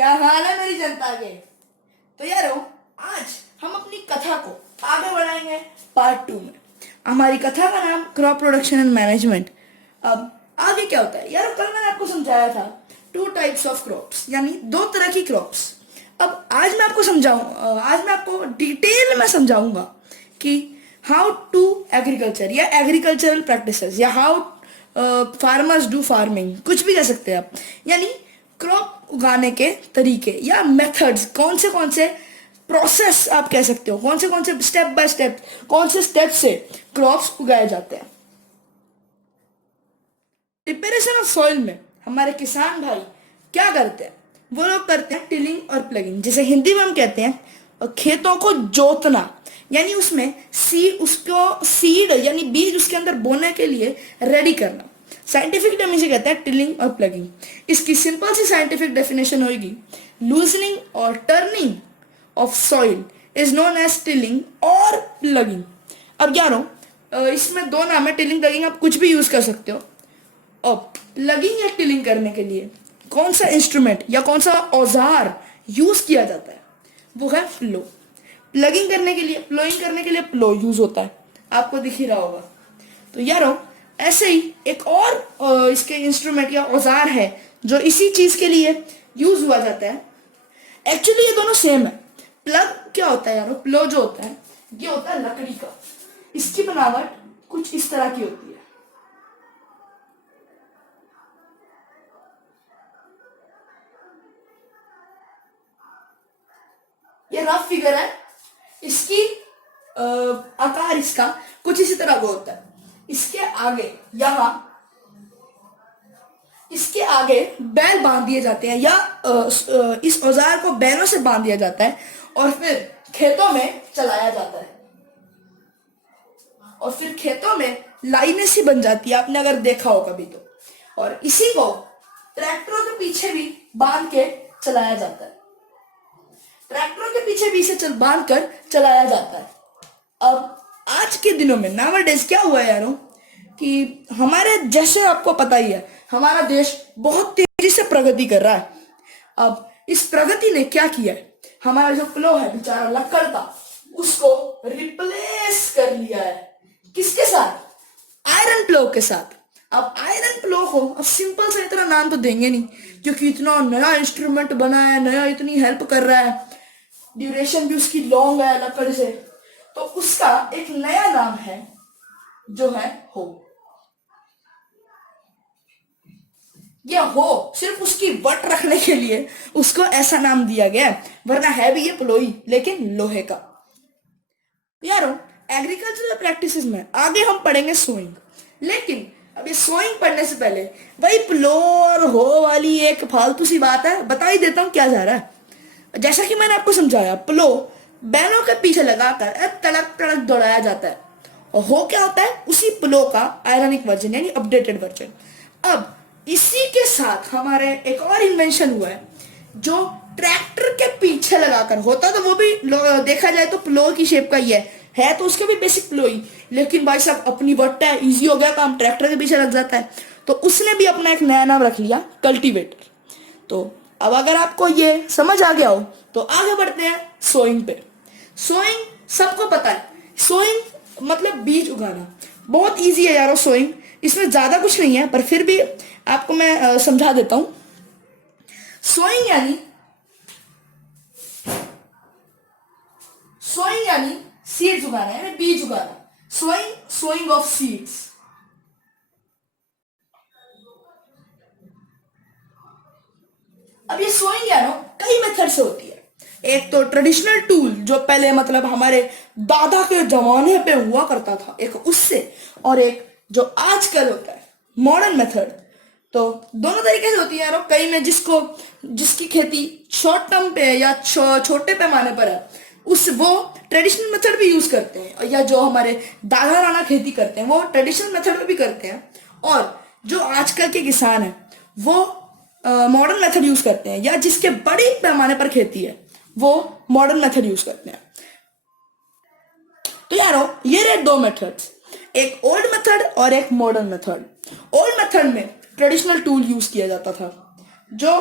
क्या हाल है मेरी जनता के। तो यारो, आज हम अपनी कथा को आगे बढ़ाएंगे पार्ट 2 में। हमारी कथा का नाम क्रॉप प्रोडक्शन एंड मैनेजमेंट। अब आगे क्या होता है यारो, कल मैंने आपको समझाया था 2 टाइप्स ऑफ क्रॉप्स, यानी 2 तरह की क्रॉप्स। अब आज मैं आपको डिटेल में समझाऊंगा कि हाउ टू एग्रीकल्चर या एग्रीकल्चरल प्रैक्टिसेस या हाउ फार्मर्स डू फार्मिंग, कुछ भी कह सकते हैं आप। यानी क्रॉप उगाने के तरीके या मेथड्स, कौन से प्रोसेस आप कह सकते हो, कौन से स्टेप बाय स्टेप, कौन से स्टेप से क्रॉप्स उगाए जाते हैं। प्रिपरेशन ऑफ सॉइल में हमारे किसान भाई क्या करते हैं, वो लोग करते हैं टिलिंग और प्लगिंग, जिसे हिंदी में हम कहते हैं खेतों को जोतना। यानी उसमें उसको सीड यानी बीज उसके अंदर बोने के लिए रेडी करना। साइंटिफिक टर्म इसे कहते हैं टिलिंग और प्लगिंग। इसकी सिंपल सी साइंटिफिक डेफिनेशन होगी, लूजनिंग और turning of soil is known as tilling और प्लगिंग। अब यारों, इसमें 2 नाम है, टिलिंग प्लगिंग, आप कुछ भी यूज कर सकते हो। अब प्लगिंग या टिलिंग करने के लिए कौन सा इंस्ट्रूमेंट या कौन सा औजार यूज किया जाता है, वो है प्लो। प्लगिंग करने के लिए, प्लोइंग करने के लिए प्लो यूज होता है, आपको दिख ही रहा होगा। तो यारो, ऐसे ही एक और इसके इंस्ट्रूमेंट या औजार है जो इसी चीज के लिए यूज हुआ जाता है। एक्चुअली ये दोनों सेम है। प्लग क्या होता है यारो, प्लो जो होता है ये होता है लकड़ी का। इसकी बनावट कुछ इस तरह की होती है। ये रफ फिगर है। इसकी आकार इसका कुछ इसी तरह का होता है। इसके आगे बैल बांध दिए जाते हैं या इस औजार को बैलों से बांध दिया जाता है और फिर खेतों में चलाया जाता है। और फिर खेतों में लाइनें सी बन जाती है, आपने अगर देखा हो कभी तो। और इसी को ट्रैक्टरों के पीछे भी बांध के चलाया जाता है। ट्रैक्टरों के पीछे भी इसे बांध कर चलाया जाता है। अब आज के दिनों में नाउअडेज क्या हुआ है यारों, कि हमारे, जैसे आपको पता ही है, हमारा देश बहुत तेजी से प्रगति कर रहा है। अब इस प्रगति ने क्या किया है, हमारा जो प्लो है बेचारा लकड़ का, उसको रिप्लेस कर लिया है। किसके साथ? आयरन प्लो के साथ। अब आयरन प्लो को अब सिंपल सा इतना नाम तो देंगे नहीं, क्योंकि इतना नया इंस्ट्रूमेंट बना है, नया इतनी हेल्प कर रहा है, ड्यूरेशन भी उसकी लॉन्ग है लकड़ से, तो उसका एक नया नाम है जो है हो। ये हो सिर्फ उसकी वट रखने के लिए उसको ऐसा नाम दिया गया है, वरना है भी ये प्लोई, लेकिन लोहे का। यारों, एग्रीकल्चरल प्रैक्टिसेस में आगे हम पढ़ेंगे सोइंग, लेकिन अभी सोइंग पढ़ने से पहले वही प्लो और हो वाली एक फालतू सी बात है, बता ही देता हूं क्या जा रहा है। जैसा कि मैंने आपको समझाया, प्लो बैलों के पीछे लगाकर तड़क तड़क दौड़ाया जाता है, और हो क्या होता है, उसी प्लो का आयरनिक वर्जन यानी अपडेटेड वर्जन। अब इसी के साथ हमारे एक और इन्वेंशन हुआ है जो ट्रैक्टर के पीछे लगाकर होता, तो वो भी देखा जाए तो प्लो की शेप का ही है तो उसका भी बेसिक प्लो ही, लेकिन भाई साहब अपनी वट है, इजी हो गया काम, ट्रैक्टर के पीछे लग जाता है, तो उसने भी अपना एक नया नाम रख लिया, कल्टीवेटर। तो अब अगर आपको ये समझ आ गया हो तो आगे बढ़ते हैं सोइंग पे। सोइंग सबको पता है, सोइंग मतलब बीज उगाना। बहुत इजी है यारो सोइंग, इसमें ज्यादा कुछ नहीं है, पर फिर भी आपको मैं समझा देता हूं। सोइंग यानी सीड्स उगाना, यानी बीज उगाना। Sowing of seeds. अब ये सोइंग यारो कई मेथड से होती है। एक तो ट्रेडिशनल टूल जो पहले मतलब हमारे दादा के जमाने पे हुआ करता था, एक उससे, और एक जो आजकल होता है मॉडर्न मेथड। तो दोनों तरीके से होती है यारो। कई में जिसकी खेती शॉर्ट टर्म पे या छोटे पैमाने पर है, वो ट्रेडिशनल मेथड भी यूज करते हैं, या जो हमारे दादा नाना खेती करते हैं वो ट्रेडिशनल मेथड में भी करते हैं, और जो आजकल के किसान हैं वो मॉडर्न मेथड यूज करते हैं, या जिसके बड़ी पैमाने पर खेती है वो मॉडर्न मेथड यूज करते हैं। तो यारो, ये रहे 2 मेथड्स, एक ओल्ड मेथड और एक मॉडर्न मेथड। ओल्ड मेथड में ट्रेडिशनल टूल यूज किया जाता था, जो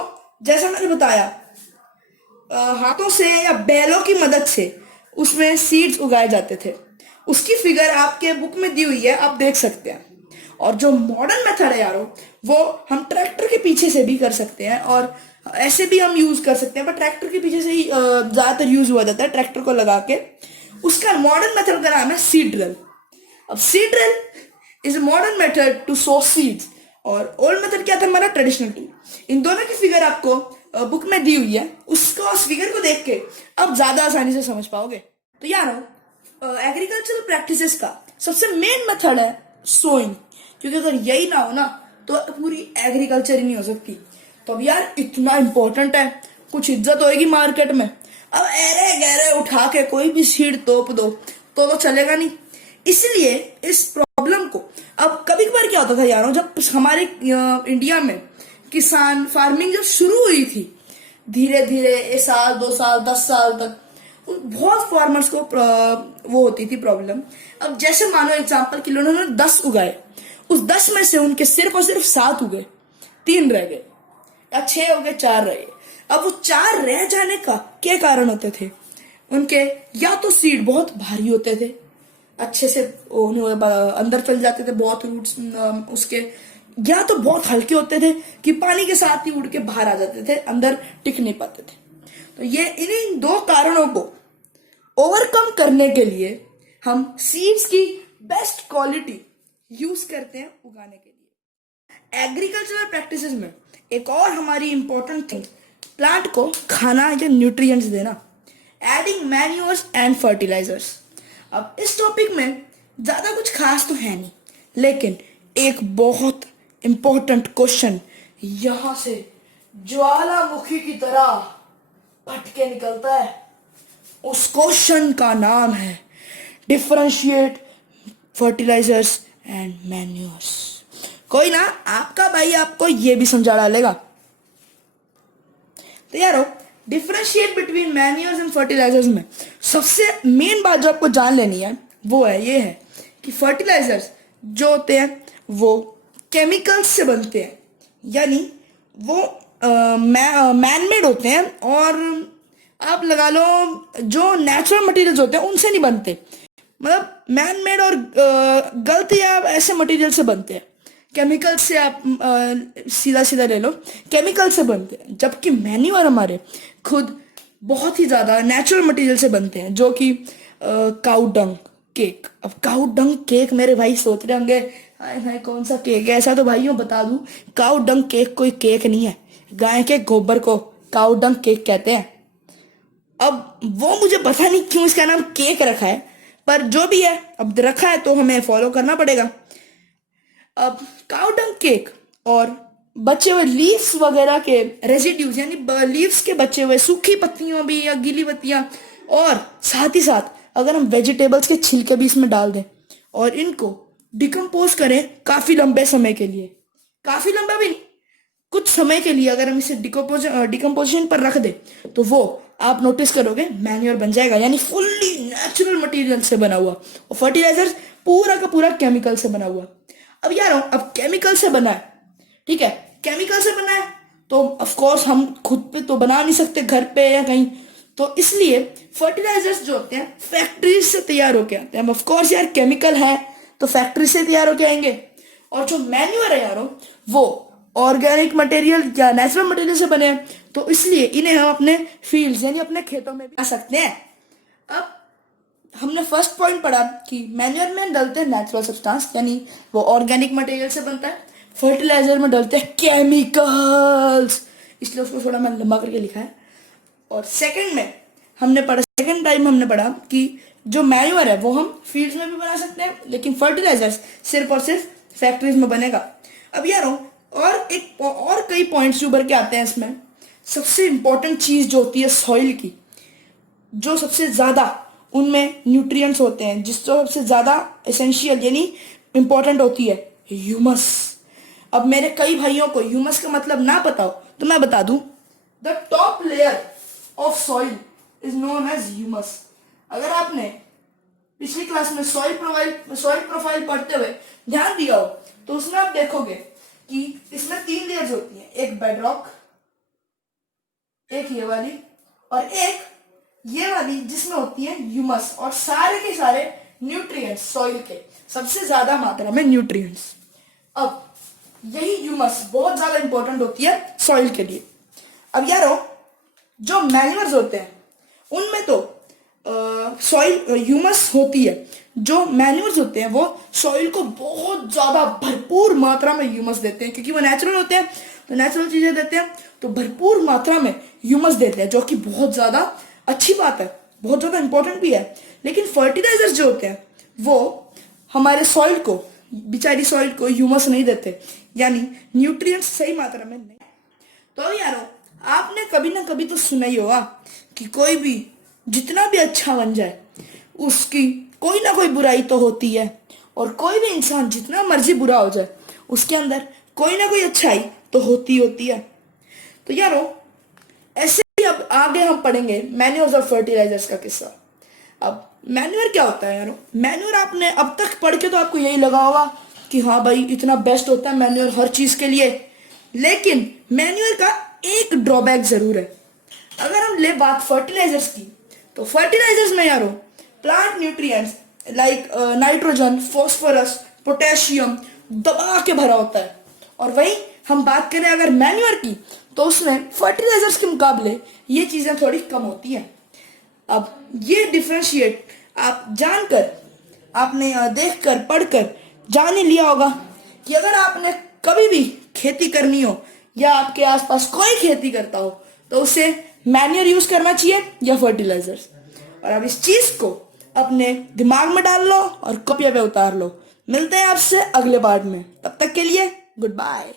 जैसा मैंने बताया हाथों से या बैलों की मदद से उसमें सीड्स उगाए जाते थे। उसकी फिगर आपके बुक में दी हुई है, आप देख सकते हैं। और जो मॉडर्न मेथड है यारो, वो हम ट्रैक्टर के पीछे से भी कर सकते हैं और ऐसे भी हम यूज कर सकते हैं, पर ट्रैक्टर के पीछे से ही ज्यादातर यूज हुआ जाता है, ट्रैक्टर को लगा के। उसका मॉडर्न मेथड का नाम है सीड ड्रिल। अब seed drill is a modern method to sow seeds, और ओल्ड मेथड क्या था हमारा, ट्रेडिशनल टूल। इन दोनों की फिगर आपको बुक में दी हुई है, उसको उस फिगर को देख के आप ज्यादा आसानी से समझ पाओगे। तो यारो एग्रीकल्चरल प्रैक्टिसेस का सबसे मेन मेथड है सोइंग, क्योंकि अगर यही ना हो ना तो पूरी एग्रीकल्चर ही नहीं हो सकती। तो अब यार इतना इंपॉर्टेंट है, कुछ इज्जत होएगी मार्केट में। अब एरे गहरे उठा के कोई भी सीड तोप दो तो चलेगा नहीं। इसलिए इस प्रॉब्लम को, अब कभी कभार क्या होता था यारों, जब हमारे इंडिया में किसान फार्मिंग जब शुरू हुई थी, धीरे धीरे एक साल 2 साल 10 साल तक बहुत फार्मर्स को वो होती थी प्रॉब्लम। अब जैसे मानो एग्जांपल के लिए उन्होंने 10 उगाए, उस 10 में से उनके सिर्फ और सिर्फ 7 उगे, 3 रह गए, या 6 हो गए, 4 रह गए। अब वो 4 रह जाने का क्या कारण होते थे उनके, या तो सीड बहुत भारी होते थे, अच्छे से अंदर चल जाते थे बहुत रूट्स उसके, या तो बहुत हल्के होते थे कि पानी के साथ ही उड़ के बाहर आ जाते थे, अंदर टिक नहीं पाते थे। तो ये इन्हीं 2 कारणों को ओवरकम करने के लिए हम सीड्स की बेस्ट क्वालिटी यूज करते हैं उगाने के लिए। एग्रीकल्चरल प्रैक्टिसेस में एक और हमारी इंपॉर्टेंट थिंग, प्लांट को खाना या न्यूट्रिएंट्स देना, एडिंग मैन्योर्स एंड फर्टिलाइजर्स। अब इस टॉपिक में ज्यादा कुछ खास तो है नहीं, लेकिन एक बहुत इंपॉर्टेंट क्वेश्चन यहां से ज्वालामुखी की तरह फट के निकलता है। उस क्वेश्चन का नाम है डिफरेंशिएट फर्टिलाइजर्स एंड मैन्योर्स। कोई ना, आपका भाई आपको ये भी समझा डालेगा। तो यारो differentiate between manures and fertilisers में सबसे मेन बात जो आपको जान लेनी है वो है ये है कि फर्टिलाइजर्स जो होते हैं वो केमिकल्स से बनते हैं, यानी वो मैन मेड होते हैं, और आप लगा लो जो नेचुरल मटेरियल्स होते हैं उनसे नहीं बनते। मतलब मैन मेड और गलत या ऐसे मटेरियल से बनते हैं। केमिकल से आप सीधा सीधा ले लो, केमिकल से बनते हैं, जबकि मैन्योर हमारे खुद बहुत ही ज्यादा नेचुरल मटेरियल से बनते हैं, जो कि काउ डंग केक। अब काउ डंग केक मेरे भाई सोच रहे होंगे हाय हाय कौन सा केक है, ऐसा तो भाइयों बता दूं, काउ डंग केक कोई केक नहीं है, गाय के गोबर को काउ डंग केक कहते हैं। अब वो मुझे पता नहीं क्यों इसका नाम केक रखा है, पर जो भी है अब रखा है तो हमें फॉलो करना पड़ेगा। अब काउ डंग केक और बचे हुए लीव्स वगैरह के रेजिड्यूज, यानी लीव्स के बचे हुए सूखी पत्तियों भी या गीली पत्तियां, और साथ ही साथ अगर हम वेजिटेबल्स के छिलके भी इसमें डाल दें और इनको डिकम्पोज करें काफी लंबे समय के लिए, काफी लंबा भी नहीं, कुछ समय के लिए अगर हम इसे डिकम्पोजिशन पर रख दें तो वो आप नोटिस करोगे मैन्योर बन जाएगा, यानी फुल्ली नेचुरल मटेरियल से बना हुआ। और फर्टिलाइजर पूरा का पूरा केमिकल से बना हुआ। अब यार अब केमिकल से बना है, ठीक है, केमिकल से बना है तो ऑफ कोर्स हम खुद पे तो बना नहीं सकते घर पे या कहीं, तो इसलिए फर्टिलाइजर्स जो होते हैं फैक्ट्रीज से तैयार होके आते हैं। ऑफ कोर्स यार केमिकल है तो फैक्ट्री से तैयार होके आएंगे। और जो मैन्योर है यारो वो ऑर्गेनिक मटेरियल या नेचुरल मटेरियल से बने हैं, तो इसलिए इन्हें हम अपने फील्ड्स यानी अपने खेतों में भी आ सकते हैं। अब हमने फर्स्ट पॉइंट पढ़ा कि मैन्योर में डलते हैं नेचुरल सब्सटेंस, यानी वो ऑर्गेनिक मटेरियल से बनता है। फर्टिलाइजर में डलते हैं केमिकल्स, इसलिए उसको थोड़ा मैंने लंबा करके लिखा है। और सेकंड में हमने पढ़ा, सेकंड टाइम हमने पढ़ा कि जो मैन्योर है वो हम फील्ड्स में भी बना सकते हैं, लेकिन फर्टिलाइजर्स सिर्फ और सिर्फ फैक्ट्रीज में बनेगा। अब यारों और कई पॉइंट्स उभर के आते हैं इसमें। सबसे इंपॉर्टेंट चीज जो होती है सॉइल की, जो सबसे ज्यादा उनमें न्यूट्रिएंट्स होते हैं, जिसको सबसे ज्यादा एसेंशियल यानी इंपॉर्टेंट होती है ह्यूमस। अब मेरे कई भाइयों को ह्यूमस का मतलब ना पता हो तो मैं बता दूं, the top layer of soil is known as humus. अगर आपने पिछली क्लास में सॉइल प्रोफाइल पढ़ते हुए ध्यान दिया हो तो उसमें आप देखोगे कि इसमें 3 लेयर्स होती हैं, एक बेडरॉक, एक ये वाली और एक ये वाली जिसमें होती है ह्यूमस और सारे के सारे न्यूट्रिएंट्स, सॉइल के सबसे ज्यादा मात्रा में न्यूट्रिएंट्स। अब यही ह्यूमस बहुत ज्यादा इंपॉर्टेंट होती है सॉइल के लिए। अब यारो जो मैन्यूअर्स होते हैं उनमें तो सॉइल ह्यूमस होती है, जो मैन्यूअर्स होते हैं वो सॉइल को बहुत ज्यादा भरपूर मात्रा में ह्यूमस देते हैं, क्योंकि वो नेचुरल होते हैं तो नेचुरल चीजें देते हैं, तो भरपूर मात्रा में ह्यूमस देते हैं, जो कि बहुत ज्यादा अच्छी बात है, बहुत ज्यादा इंपॉर्टेंट भी है। लेकिन फर्टिलाइजर्स जो होते हैं वो हमारे सॉइल को, बेचारी सॉइल को ह्यूमस नहीं देते, यानी न्यूट्रिएंट्स सही मात्रा में नहीं। तो यारो आपने कभी ना कभी तो सुना ही होगा कि कोई भी जितना भी अच्छा बन जाए उसकी कोई ना कोई बुराई तो होती है, और कोई भी इंसान जितना मर्जी बुरा हो जाए उसके अंदर कोई ना कोई अच्छाई तो होती है। तो यारो ऐसे ही अब आगे हम पढ़ेंगे मैन्योर्स और फर्टिलाइजर्स का किस्सा। अब मैन्योर क्या होता है यारो? मैन्योर आपने अब तक पढ़ के तो आपको यही लगा होगा कि हाँ भाई इतना बेस्ट होता है मैन्योर हर चीज के लिए, लेकिन मैन्योर का एक ड्रॉबैक जरूर है। अगर हम ले बात फर्टिलाइजर्स की, तो फर्टिलाइजर्स में यारो plant nutrients like nitrogen, phosphorus, potassium दबा के भरा होता है, और वही हम बात करें अगर मैन्योर की तो उसमें फर्टिलाइजर्स के मुकाबले ये चीजें थोड़ी कम होती हैं। अब ये डिफरेंशिएट आप जानकर, आपने देखकर पढ़कर जान ही लिया होगा कि अगर आपने कभी भी खेती करनी हो या आपके आसपास कोई खेती करता हो तो उसे मैन्योर यूज करना चाहिए या फर्टिलाइजर्स। और अब इस चीज को अपने दिमाग में डाल लो और कॉपी पे उतार लो। मिलते हैं आपसे अगले पार्ट में, तब तक के लिए गुड बाय।